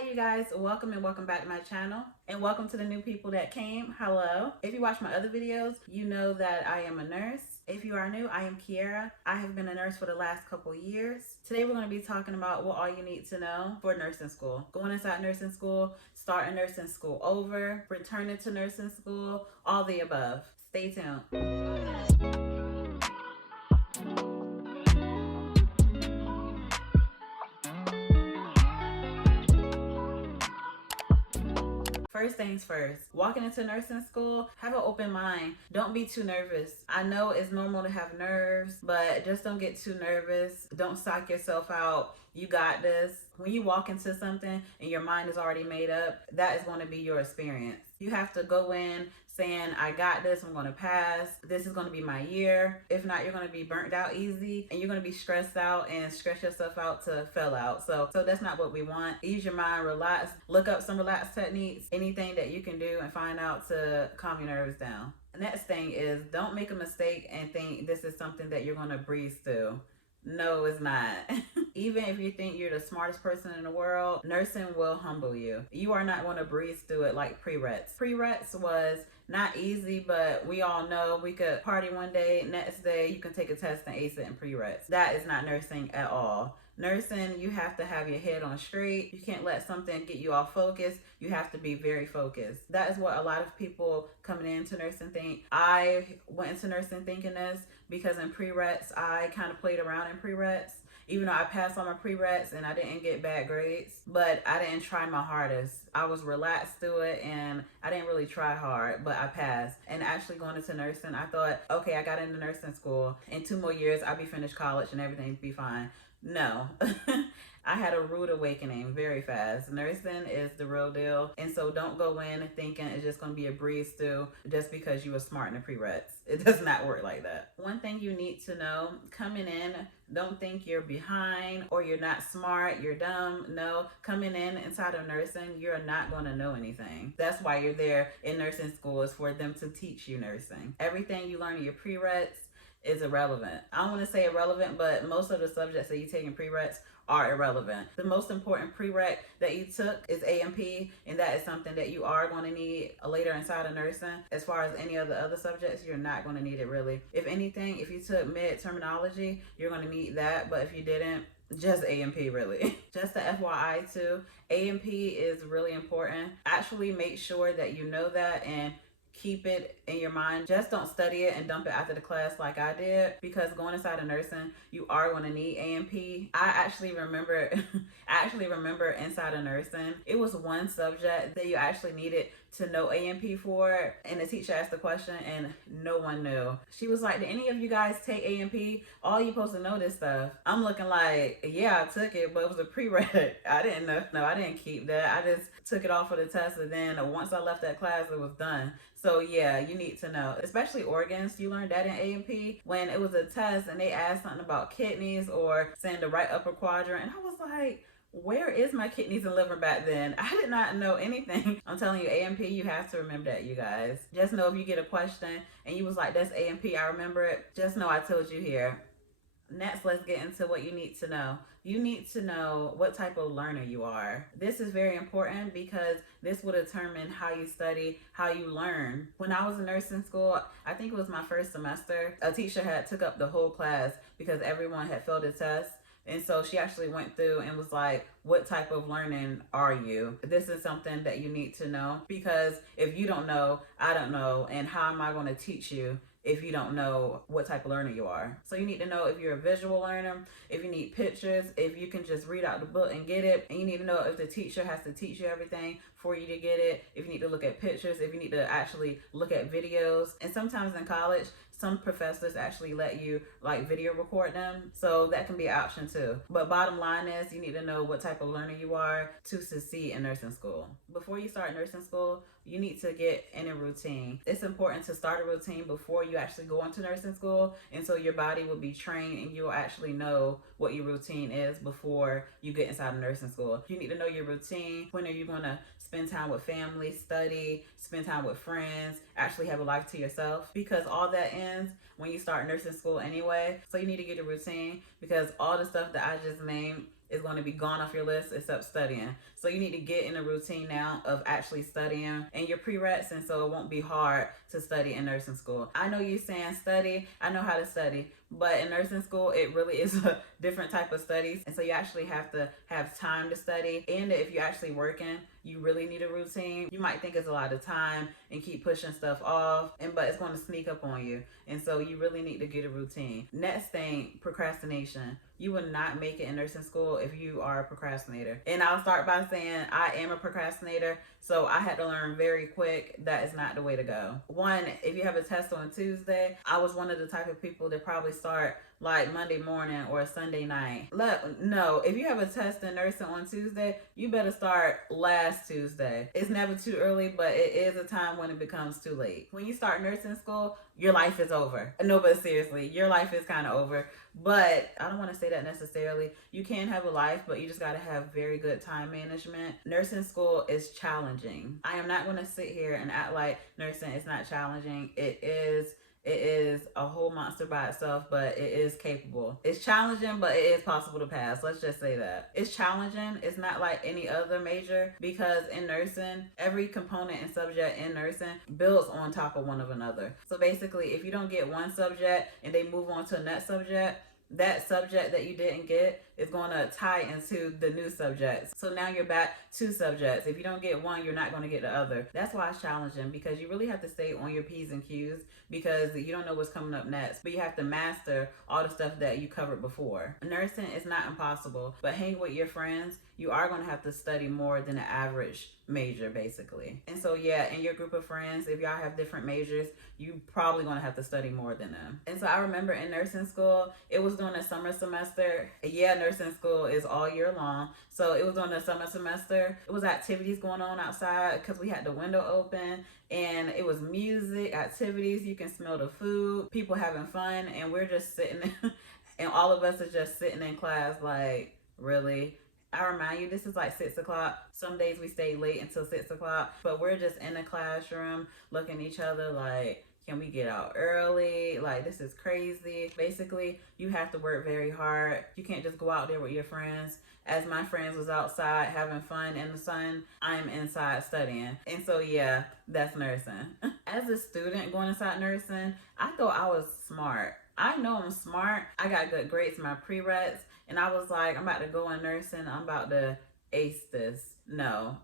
Hi you guys, welcome and welcome back to my channel, and welcome to the new people that came. Hello. If you watch my other videos, you know that I am a nurse. If you are new, I am Kiera. I have been a nurse for the last couple years. Today we're going to be talking about what all you need to know for nursing school. Going inside nursing school, starting nursing school over, returning to nursing school, all the above. Stay tuned. First things first, walking into nursing school, have an open mind. Don't be too nervous. I know it's normal to have nerves, but just don't get too nervous. Don't psych yourself out. You got this. When you walk into something and your mind is already made up, that is going to be your experience. You have to go in saying, I got this, I'm going to pass, this is going to be my year. If not, you're going to be burnt out easy and you're going to be stressed out and stress yourself out to fail out. So that's not what we want. Ease your mind, relax, look up some relax techniques, anything that you can do and find out to calm your nerves down. The next thing is, don't make a mistake and think this is something that you're going to breeze through. No, it's not. Even if you think you're the smartest person in the world, nursing will humble you. You are not going to breeze through it like prereqs. Prereqs was not easy, but we all know we could party one day, next day you can take a test and ace it in prereqs. That is not nursing at all. Nursing, you have to have your head on straight. You can't let something get you off focus. You have to be very focused. That is what a lot of people coming into nursing think. I went into nursing thinking this because in prereqs, I kind of played around in prereqs. Even though I passed all my prereqs and I didn't get bad grades, but I didn't try my hardest. I was relaxed through it and I didn't really try hard, but I passed. And actually going into nursing, I thought, okay, I got into nursing school. In 2 more years, I'll be finished college and everything be fine. No. I had a rude awakening very fast. Nursing is the real deal. And so don't go in thinking it's just going to be a breeze through just because you were smart in the prereqs. It does not work like that. One thing you need to know, coming in, don't think you're behind or you're not smart, you're dumb. No, coming in inside of nursing, you're not going to know anything. That's why you're there in nursing school, is for them to teach you nursing. Everything you learn in your prereqs is irrelevant. I don't want to say irrelevant, but most of the subjects that you take in prereqs are irrelevant. The most important prereq that you took is A&P, and that is something that you are going to need later inside of nursing. As far as any of the other subjects, you're not going to need it really. If anything, if you took med terminology, you're going to need that, but if you didn't, just A&P really. Just a FYI too, A&P is really important. Actually make sure that you know that and keep it in your mind. Just don't study it and dump it after the class like I did, because going inside of nursing, you are going to need A&P. I actually remember inside of nursing, it was one subject that you actually needed to know A&P for, and the teacher asked the question and no one knew. She was like, did any of you guys take A&P? All you supposed to know this stuff. I'm looking like, yeah, I took it, but it was a prereq. I didn't know. No, I didn't keep that. I just took it off for the test, and then once I left that class, it was done. So yeah, you need to know, especially organs. You learned that in A&P when it was a test and they asked something about kidneys or saying the right upper quadrant, and I was like, where is my kidneys and liver back then? I did not know anything. I'm telling you, A&P, you have to remember that, you guys. Just know if you get a question and you was like, that's A&P, I remember it, just know I told you here. Next, let's get into what you need to know. You need to know what type of learner you are. This is very important because this will determine how you study, how you learn. When I was in nursing school, I think it was my first semester, a teacher had took up the whole class because everyone had failed the test. And so she actually went through and was like, what type of learning are you? This is something that you need to know, because if you don't know, I don't know. And how am I going to teach you if you don't know what type of learner you are? So you need to know if you're a visual learner, if you need pictures, if you can just read out the book and get it. And you need to know if the teacher has to teach you everything for you to get it, if you need to look at pictures, if you need to actually look at videos. And sometimes in college, some professors actually let you like video record them, so that can be an option too. But bottom line is, you need to know what type of learner you are to succeed in nursing school. Before you start nursing school, you need to get in a routine. It's important to start a routine before you actually go into nursing school, and so your body will be trained and you'll actually know what your routine is before you get inside of nursing school. You need to know your routine. When are you going to spend time with family, study, spend time with friends, actually have a life to yourself, because all that ends when you start nursing school anyway. So you need to get a routine, because all the stuff that I just named is going to be gone off your list except studying. So you need to get in a routine now of actually studying in your prereqs, and so it won't be hard to study in nursing school. I know you saying study, I know how to study, but in nursing school it really is a different type of studies, and so you actually have to have time to study. And if you're actually working, you really need a routine. You might think it's a lot of time and keep pushing stuff off, but it's going to sneak up on you, and so you really need to get a routine. Next thing, procrastination. You will not make it in nursing school if you are a procrastinator. And I'll start by saying I am a procrastinator, so I had to learn very quick that is not the way to go. One, if you have a test on Tuesday, I was one of the type of people that probably start like Monday morning or Sunday night. No, if you have a test in nursing on Tuesday, you better start last Tuesday. It's never too early, but it is a time when it becomes too late. When you start nursing school, your life is over. No, but seriously, your life is kind of over. But I don't want to say that necessarily. You can have a life, but you just got to have very good time management. Nursing school is challenging. I am not going to sit here and act like nursing is not challenging. It is a whole monster by itself, but it is capable. It's challenging, but it is possible to pass. Let's just say that. It's challenging. It's not like any other major, because in nursing, every component and subject in nursing builds on top of one of another. So basically, if you don't get one subject and they move on to the next subject, that subject that you didn't get is going to tie into the new subjects. So now you're back 2 subjects. If you don't get one, you're not going to get the other. That's why it's challenging, because you really have to stay on your P's and Q's, because you don't know what's coming up next. But you have to master all the stuff that you covered before. Nursing is not impossible, but hang with your friends. You are going to have to study more than the average major, basically. And so yeah, in your group of friends, if y'all have different majors, you probably going to have to study more than them. And so I remember in nursing school, it was during the summer semester. Yeah, nursing school is all year long. So it was during the summer semester. It was activities going on outside because we had the window open, and it was music, activities. You can smell the food, people having fun, and we're just sitting and all of us are just sitting in class like, really? I remind you, this is like 6 o'clock. Some days we stay late until 6 o'clock, but we're just in the classroom looking at each other like, can we get out early? Like, this is crazy. Basically, you have to work very hard. You can't just go out there with your friends. As my friends was outside having fun in the sun, I'm inside studying. And so yeah, that's nursing. As a student going inside nursing, I thought I was smart. I know I'm smart. I got good grades in my prereqs, and I was like, I'm about to go in nursing. I'm about to ace this. No,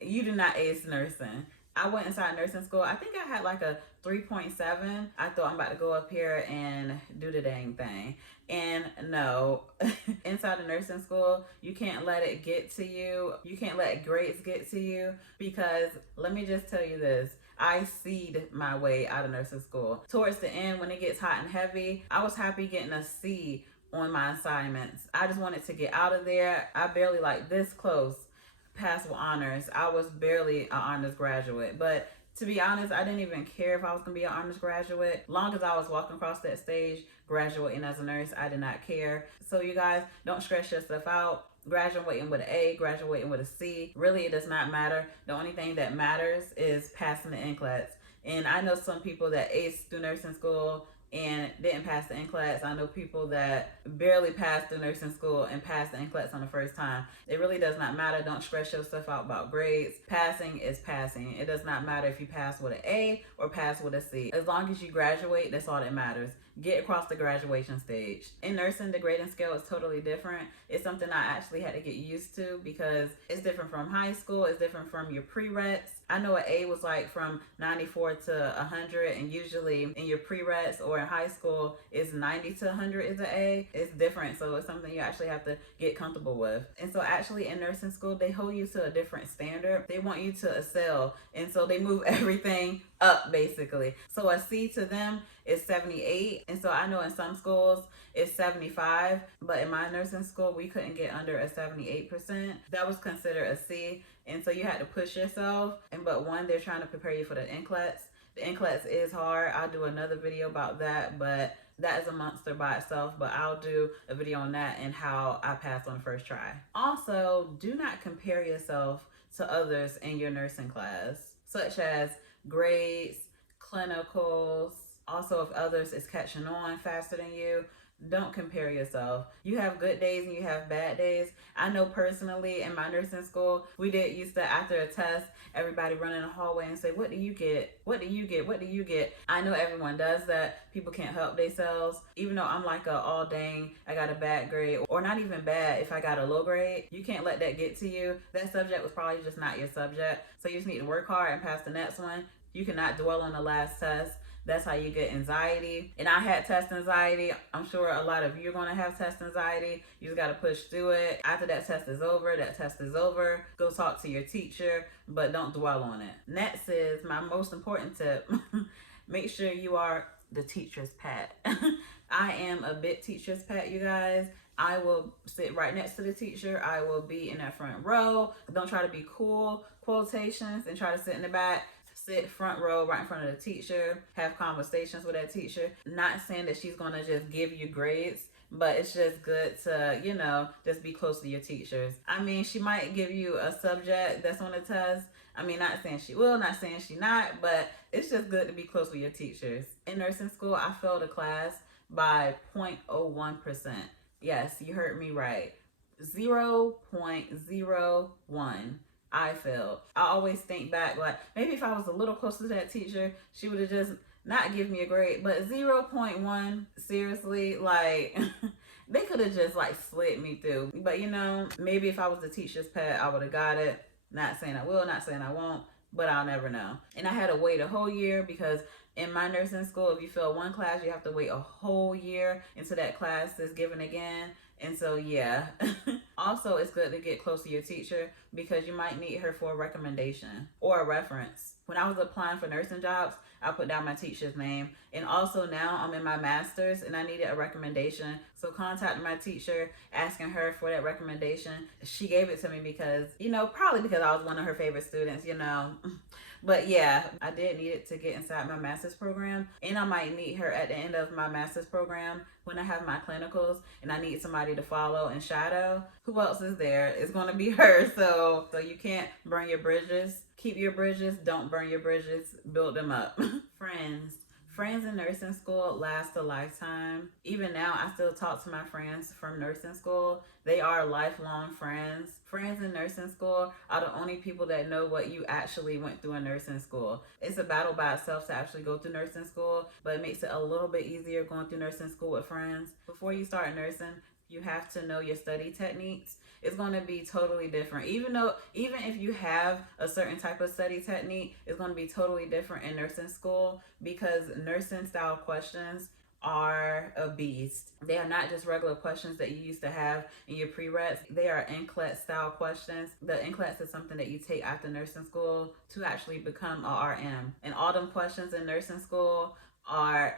you do not ace nursing. I went inside nursing school. I think I had like a 3.7. I thought I'm about to go up here and do the dang thing. And no, inside of nursing school, you can't let it get to you. You can't let grades get to you, because let me just tell you this. I seed my way out of nursing school. Towards the end, when it gets hot and heavy, I was happy getting a C on my assignments. I just wanted to get out of there. I barely like this close passed with honors. I was barely an honors graduate, but to be honest, I didn't even care if I was gonna be an honors graduate. Long as I was walking across that stage, graduating as a nurse, I did not care. So you guys, don't stress yourself out. Graduating with an A, graduating with a C, really it does not matter. The only thing that matters is passing the NCLEX. And I know some people that aced through nursing school and didn't pass the NCLEX. I know people that barely passed through nursing school and passed the NCLEX on the first time. It really does not matter. Don't stress yourself out about grades. Passing is passing. It does not matter if you pass with an A or pass with a C. As long as you graduate, that's all that matters. Get across the graduation stage. In nursing, the grading scale is totally different. It's something I actually had to get used to, because it's different from high school. It's different from your prereqs. I know an A was like from 94 to 100, and usually in your prereqs or in high school, it's 90 to 100 is an A. It's different, so it's something you actually have to get comfortable with. And so actually in nursing school, they hold you to a different standard. They want you to excel, and so they move everything up, basically. So a C to them is 78, and so I know in some schools it's 75, but in my nursing school we couldn't get under a 78%. That was considered a C, and so you had to push yourself. But one, they're trying to prepare you for the NCLEX. The NCLEX is hard. I'll do another video about that, but that is a monster by itself. But I'll do a video on that and how I passed on the first try. Also, do not compare yourself to others in your nursing class, such as grades, clinicals. Also, if others is catching on faster than you, Don't compare yourself. You have good days and you have bad days. I know personally in my nursing school, we did used to, after a test, everybody run in the hallway and say, what do you get? What do you get? What do you get? I know everyone does that. People can't help themselves. Even though I'm like oh dang, I got a bad grade, or not even bad, if I got a low grade, you can't let that get to you. That subject was probably just not your subject. So you just need to work hard and pass the next one. You cannot dwell on the last test. That's how you get anxiety. And I had test anxiety. I'm sure a lot of you are going to have test anxiety. You just got to push through it. After that test is over, go talk to your teacher, but don't dwell on it. Next is my most important tip. Make sure you are the teacher's pet. I am a bit teacher's pet, you guys. I will sit right next to the teacher. I will be in that front row. Don't try to be cool, quotations, and try to sit in the back. Sit front row right in front of the teacher, have conversations with that teacher. Not saying that she's going to just give you grades, but it's just good to, just be close to your teachers. I mean, she might give you a subject that's on the test. I mean, not saying she will, not saying she not, but it's just good to be close with your teachers. In nursing school, I failed a class by 0.01%. Yes, you heard me right. 0.01. I failed. I always think back, like, maybe if I was a little closer to that teacher, she would have just not given me a grade. But 0.1, seriously, like, they could have just, like, slid me through. But, maybe if I was the teacher's pet, I would have got it. Not saying I will, not saying I won't, but I'll never know. And I had to wait a whole year because in my nursing school, if you fail one class, you have to wait a whole year until that class is given again. And so, yeah. Also, it's good to get close to your teacher because you might need her for a recommendation or a reference. When I was applying for nursing jobs, I put down my teacher's name. And also now I'm in my master's and I needed a recommendation. So contacting my teacher, asking her for that recommendation. She gave it to me because, probably because I was one of her favorite students, But yeah, I did need it to get inside my master's program. And I might need her at the end of my master's program when I have my clinicals and I need somebody to follow and shadow. Who else is there? It's going to be her. So you can't burn your bridges. Keep your bridges. Don't burn your bridges. Build them up. Friends in nursing school last a lifetime. Even now, I still talk to my friends from nursing school. They are lifelong friends. Friends in nursing school are the only people that know what you actually went through in nursing school. It's a battle by itself to actually go through nursing school, but it makes it a little bit easier going through nursing school with friends. Before you start nursing, you have to know your study techniques. It's going to be totally different. Even if you have a certain type of study technique, it's going to be totally different in nursing school because nursing style questions are a beast. They are not just regular questions that you used to have in your prereqs. They are NCLEX style questions. The NCLEX is something that you take after nursing school to actually become a RM. And all them questions in nursing school are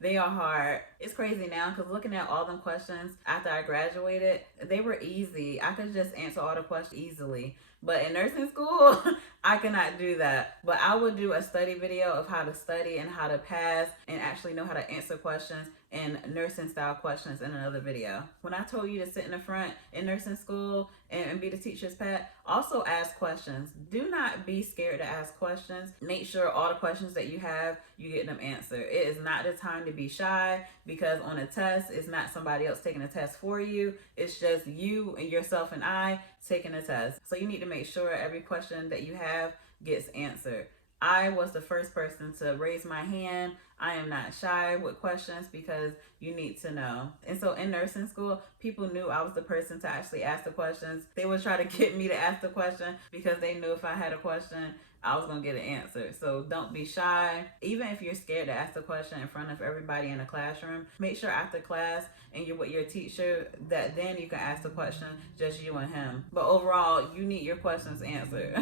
they are hard. It's crazy now because looking at all them questions after I graduated, they were easy. I could just answer all the questions easily. But in nursing school, I cannot do that. But I would do a study video of how to study and how to pass and actually know how to answer questions and nursing style questions in another video. When I told you to sit in the front in nursing school and be the teacher's pet, also ask questions. Do not be scared to ask questions. Make sure all the questions that you have, you get them answered. It is not the time to be shy because on a test, it's not somebody else taking a test for you. It's just you and yourself and I taking a test. So you need to make sure every question that you have gets answered. I was the first person to raise my hand. I am not shy with questions because you need to know. And so in nursing school, people knew I was the person to actually ask the questions. They would try to get me to ask the question because they knew if I had a question, I was going to get an answer. So don't be shy. Even if you're scared to ask the question in front of everybody in the classroom, make sure after class and you're with your teacher that then you can ask the question, just you and him. But overall, you need your questions answered.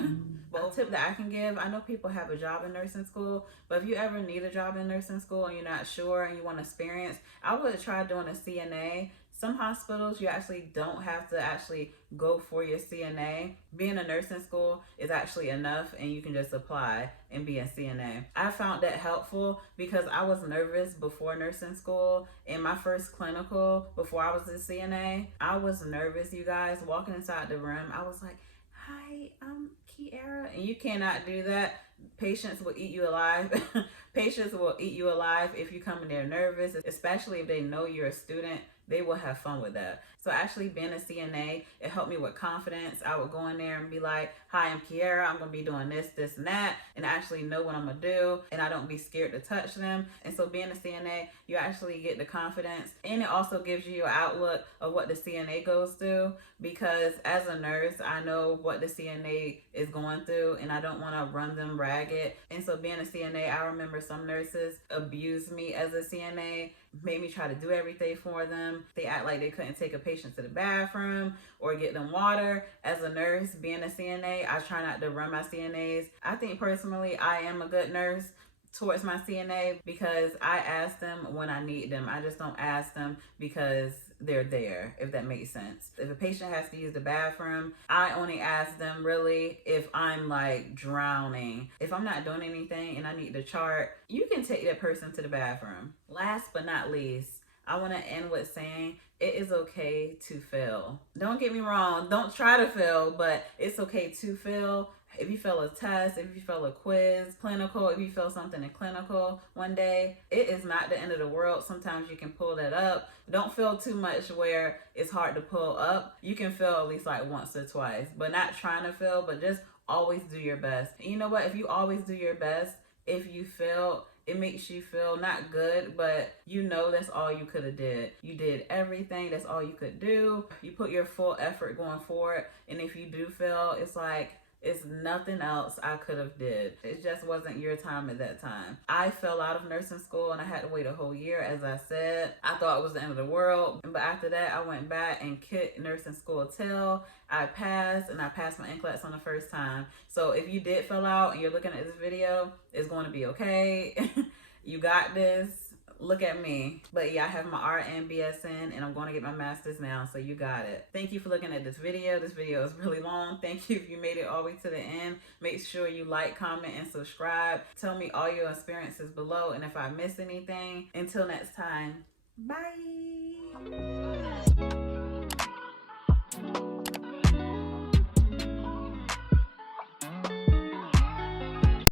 But a tip that I can give, I know people have a job in nursing school, but if you ever need a job in nursing school and you're not sure and you want experience, I would try doing a CNA. Some hospitals, you actually don't have to actually go for your CNA. Being a nursing school is actually enough and you can just apply and be a CNA. I found that helpful because I was nervous before nursing school. In my first clinical, before I was a CNA, I was nervous, you guys. Walking inside the room, I was like, hi, I'm Kiara. And you cannot do that Patients will eat you alive. Patients will eat you alive if you come in there nervous, especially if they know you're a student. They will have fun with that. So actually being a CNA, it helped me with confidence. I would go in there and be like, hi, I'm Kiara. I'm going to be doing this, this, and that, and actually know what I'm going to do, and I don't be scared to touch them. And so being a CNA, you actually get the confidence, and it also gives you an outlook of what the CNA goes through, because as a nurse, I know what the CNA is going through, and I don't want to run them ragged. And so being a CNA, I remember some nurses abused me as a CNA, made me try to do everything for them. They act like they couldn't take a patient to the bathroom or get them water. As a nurse, being a CNA, I try not to run my CNAs. I think personally I am a good nurse towards my CNA because I ask them when I need them. I just don't ask them because they're there, if that makes sense. If a patient has to use the bathroom, I only ask them really if I'm like drowning. If I'm not doing anything and I need the chart, you can take that person to the bathroom. Last but not least, I want to end with saying it is okay to fail. Don't get me wrong, don't try to fail, but it's okay to fail. If you fail a test, if you fail a quiz, clinical, if you fail something in clinical one day, it is not the end of the world. Sometimes you can pull that up. Don't fail too much where it's hard to pull up. You can fail at least like once or twice, but not trying to fail, but just always do your best. And you know what? If you always do your best, if you fail, it makes you feel not good, but you know that's all you could have did. You did everything. That's all you could do. You put your full effort going forward. And if you do fail, it's like, it's nothing else I could have did. It just wasn't your time at that time. I fell out of nursing school and I had to wait a whole year, as I said. I thought it was the end of the world. But after that, I went back and kicked nursing school till I passed, and I passed my NCLEX on the first time. So if you did fall out and you're looking at this video, it's going to be okay. You got this. Look at me. But yeah, I have my RN, BSN, and I'm going to get my master's now, so you got it. Thank you for looking at this video. This video is really long. Thank you if you made it all the way to the end. Make sure you like, comment, and subscribe. Tell me all your experiences below, and if I missed anything. Until next time, bye.